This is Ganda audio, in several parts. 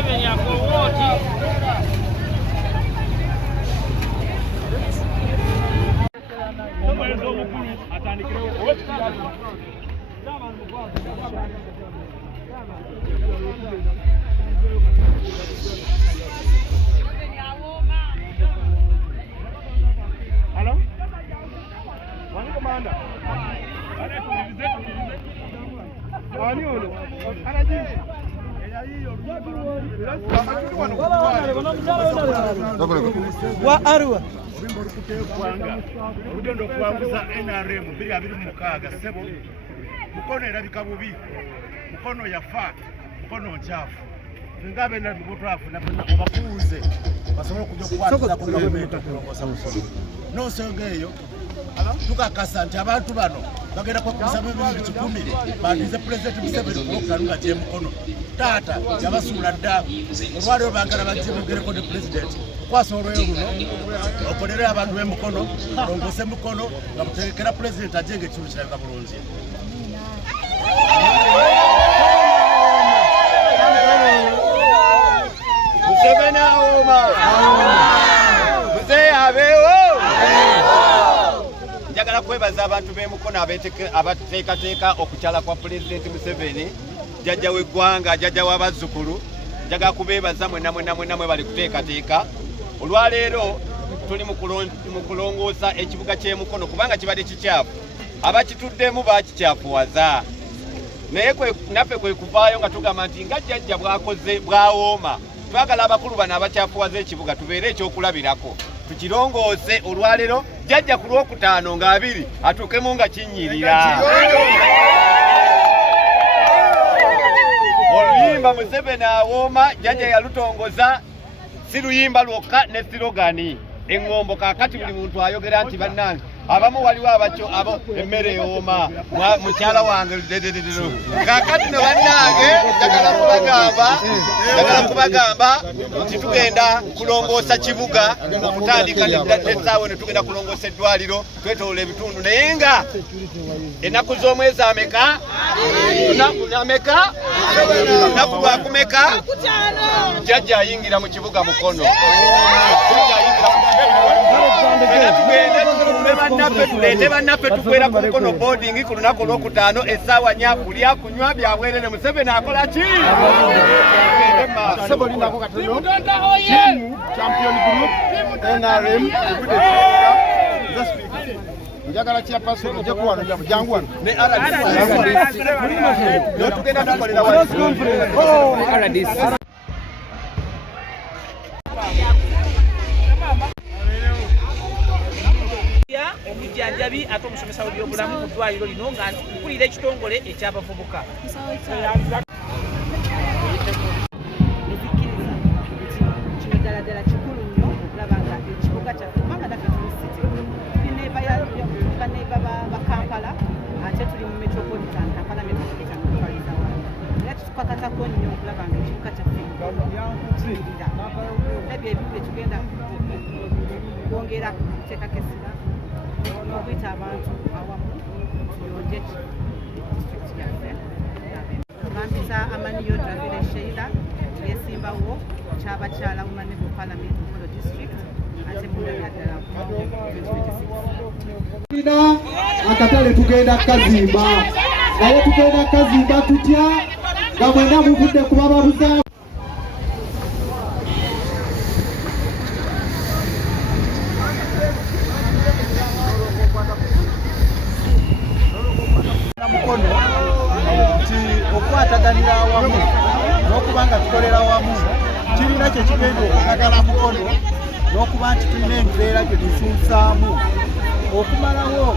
Hello? Wani komanda? Wani ono? Anaji? Wa Arua. Urugendo kuanguza NRM 2026 sebo mukono erabika bubi mukono yafa mukono nchafu ngabe na butwafu na obakuze basobola kujja kwatsa ku gavumenti okulongosa busolo nosongeyo tukakasa nti abantu bano bagenda kwakusa bibiri kikumi bandize President Museveni okukalunga gye mukono taata yabasuula dda olwaliwo bagala bajje bogereko ne President kwasa olweyo luno okolere abantu b'emukono olongose mukono nga mutegekera President ajenge ekintu kirabika bulungi. Museveni aoma Museveni abeewo. Njagala kwebaza abantu b'emukono abateekateeka okukyala kwa President Museveni jjajja w'eggwanga jjajja w'abazzukulu. Njagala kubeebaza mwenna bali kuteekateeka. Olwaleero tuli mu kulongoosa ekibuga ky'emukono kubanga kibadde kikyafu abakituddemu bakikyafuwaza naye naffe kwe kuvaayo nga tugamba nti nga jjajja bwakoze bwawooma twagala abakulu bano abakyafuwaza ekibuga tubeere ekyokulabirako tukirongoose. Olwaleero jjajja ku Lwokutaano nga 2 atuukemu nga kinnyirira. Oluyimba Museveni awooma jjajja yalutongoza si luyimba lwokka ne sirogani eŋŋombo kaakati buli muntu ayogera nti bannange abamu waliwo abo emmere ewooma mukyala wange kaakati ne bannange njagala kubagamba nti tugenda kulongoosa kibuga okutandika essaawa ne tugenda kulongoosa eddwaliro twetoloola ebitundu naye nga ennaku z'omwezi ameka ennaku lwakumeka jjajja ayingira mu kibuga mukono. Tulete bannaffe tukwera ku mukono boarding ku lunaku Olwokutaano essaawa 4 kulya kunywa byabwerere. Museveni akola ki? Champion Group NRM njagala kya passport ojja kuwano jangu wano ne RDC tugenda tukolera RDC. Omujjanjabi ate omusomesa w'ebyobulamu ku ddwaliro lino nga nkulira ekitongole eky'abavubuka. Kino ddala kikulu nnyo okulaba nga ekibuga kyaffe kubanga naffe tuli city baneiba ba Kampala ate tuli mu metropolitan Kampala metropolitan twaliza wano era tukakatako nnyo okulaba nga ekibuga kyaffe kiyirira ebyo ebimu bye tugenda kwongera kuteekako essira n'okuyita abantu awamu tuyonje disitulikiti yaffe. Bampisa Amaniyo Dravile Sheila yesimbawo ky'abakyala Women for Parliament Mukolo District ate mundabira ddala akatale tugenda kazimba naye tugenda kazimba tutya nga mwenna muvudde kuba babuza mukono nti okwataganira awamu n'okuba nga tukolera awamu kirina kye kigenda okukagala mukono n'okuba nti tulina embeera gye tusunsaamu okumalawo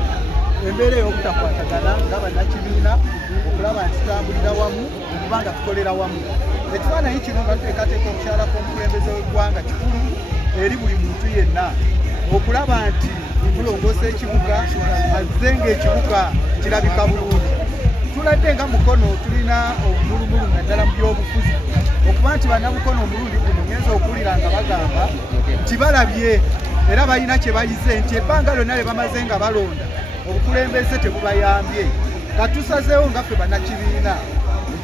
embeera ey'obutakwatagana nga bannakibiina okulaba nti tutambulira wamu okuba nga tukolera wamu. Ekifaananyi kino nga tuteekateeka okukyala kw'omukulembeze w'eggwanga kikulu eri buli muntu yenna okulaba nti tulongoosa ekibuga azze ng'ekibuga kirabika bulungi. Tuladde nga mukono tulina obumulumulu naddala mu byobufuzi okuba nti bannamukono omulundi guno ngenza okuwulira nga bagamba nti balabye era balina kye bayize nti ebbanga lyonna lye bamaze nga balonda obukulembeze tebubayambye. Katusazeewo nga ffe bannakibiina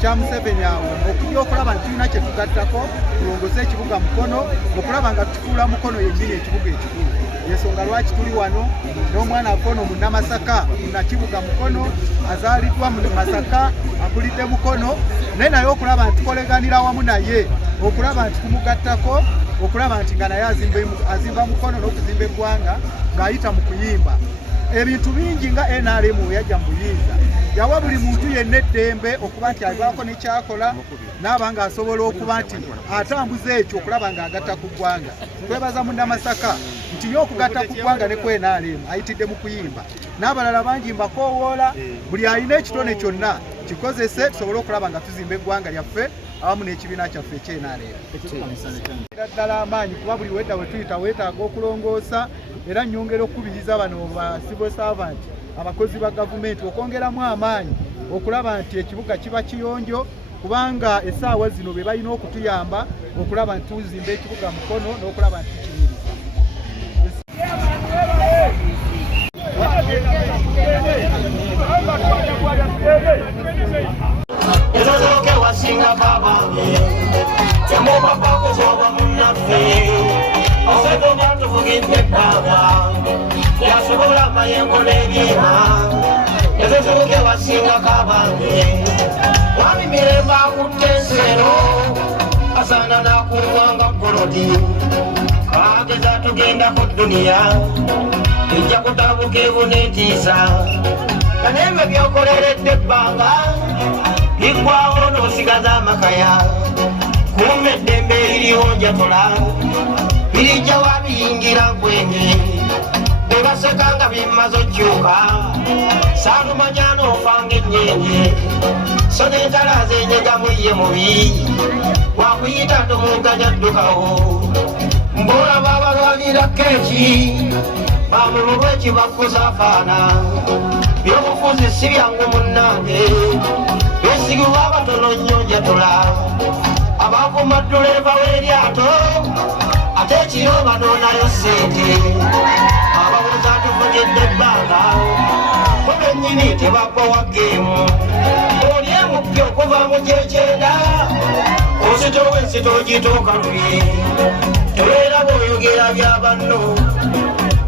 kya Museveni awo okujja okulaba nti tulina kye tugattako tulongoze ekibuga Mukono okulaba nga tufuula Mukono yennyini ekibuga ekikulu. Yensonga lwaki tuli wano n'omwana akono mu Namasaka Nakibuga Mukono azaaliddwa mu Masaka akulidde Mukono naye okulaba nti tukoleganira wamu naye okulaba nti tumugattako okulaba nti nga naye azimba Mukono n'okuzimba eggwanga ng'ayita mu kuyimba. Ebintu bingi nga NRM yajja mu buyinza yawa buli muntu yenna eddembe okuba nti alibako nekyakola n'aba nga asobola okuba nti atambuza ekyo okulaba ng'agatta ku ggwanga. Twebaza mu Namasaka nti yo okugatta ku ggwanga ne ku NRM ayitidde mu kuyimba n'abalala bangi mbakoowoola buli alina ekitone kyonna kikozese tusobole okulaba nga tuzimba eggwanga lyaffe awamu n'ekibiina kyaffe ekyenaleera ddala amaanyi kuba buli wedda we tuyita weetaaga okulongoosa era nnyongera okukubiriza bano ba civil servant abakozi ba gavumenti okwongeramu amaanyi okulaba nti ekibuga kiba kiyonjo kubanga essaawa zino be balina okutuyamba okulaba nti tuzimba ekibuga Mukono n'okulaba nti tukimiriza. Ezozoke wasinga kabange Temuba pako zoba munafe Oseto bantu fuginde baba Yasobola mayengo nebima Ezozoke wasinga kabange Wami miremba kutensero Asana na kuwanga kolodi Ageza tugenda ku dunia Ija kutabuke bunetiza Kaneme byokoleredde banga Igwaho n'osigaza amakaya Kume eddembe erihonjatola Birijja wabiyingira nkwenye Bebasekanga bimaze okyuka Saalumanya n'ofanga ennyenye So n'entala z'enyegamu ye mubi Wakuyita tomuganya ddukawo Mbola babalwanira keeki Bamululwa ekibakuza afaana Byobufuzi si byangu munnange Besigibwa abatono nnyo njatula Abavuma duleva w'eryato Ate ekiro banoonayo ssente Ababuuza tuvugidde ebbanga Bo bennyini tebakowa geemu Oli emupya okuva mu gyekyenda Onsitowe ensito ogituuka luli Tebeera bw'oyogera bya banno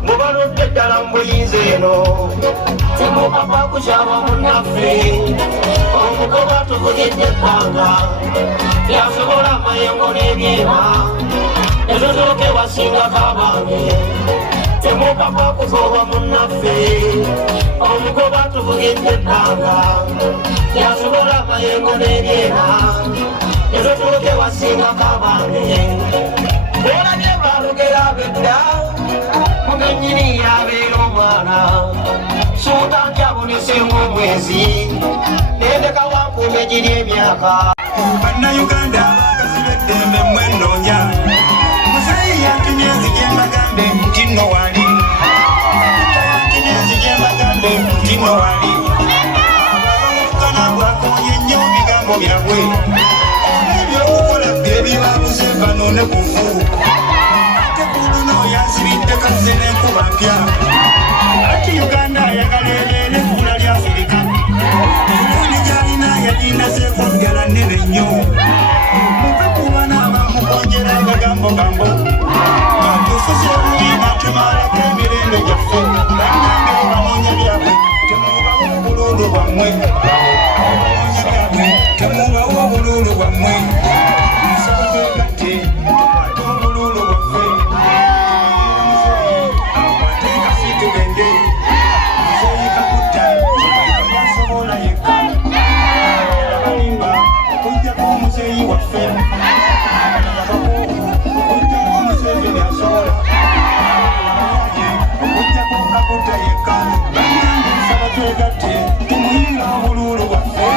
Mubaludde ddala mu buyinza eno Temupapa kukyaba munnaffe Omugoba tuvugidde ebbanga Yasobola amayengo n'ebyema Ezozoke wasingako abange Temupapa kugoba munnaffe Omugoba tuvugidde ebbanga Yasobola amayengo n'ebyema Ezozoke wasingako abange Olabye balugera bedda Mugenyini yabeera omwana Suuta nkyabonese ng'omwezi Nendeka wankuume giri emyaka Bannayuganda abakazi b'eddembe mwenoonya Muzeeyi yatumye nzije mbagambe nti nno wali Yatumye nzije mbagambe nti nno wali Abaawukana bwakoonye nnyo bigambo byabwe Ebyokukola bye bibabuze banoone kufu Ate kuduno yanzibidde kaze n'enkuba mpya Ati Uganda ayagala ebeere ebbula lya Afirika Emirundi gy'alina yaginazeeko ddala nnene nnyo Muve kuba n'abamukonjera agagambo Batufuze bubi natumalako emirembe gyaffe Bannange banoonya byabwe temubawo obululu bwammwe Banoonya byabwe temubawo obululu bwammwe Nsaba twegatte tukwate obululu bwaffe Akwate kaffe tugende Muzeeyi Kaguta yasobola yekka Abalimba okujjako omuzeeyi waffe okujjako Museveni asobola okujjako Kaguta yekka Bannange nsaba twegatte tumuyinga obululu bwaffe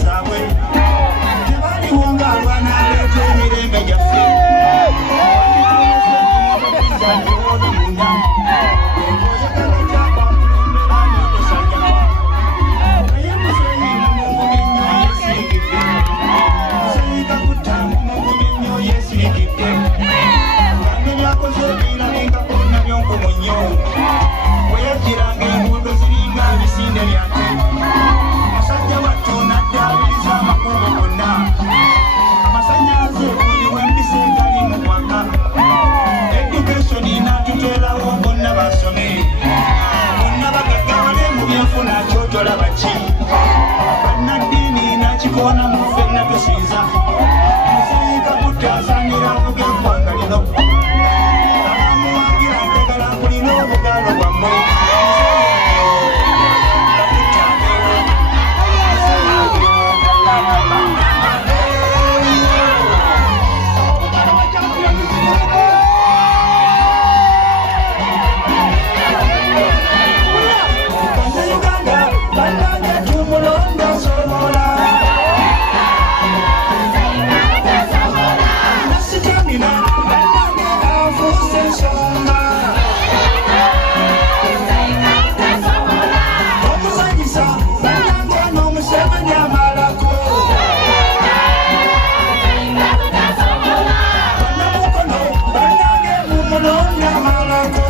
zaabwe tebaliwo ng'alwana aleeta emirembe gyaffe ensonga okusanyisa bannange n'Omuseveni amalako bannamukono bannange mumunonya amalako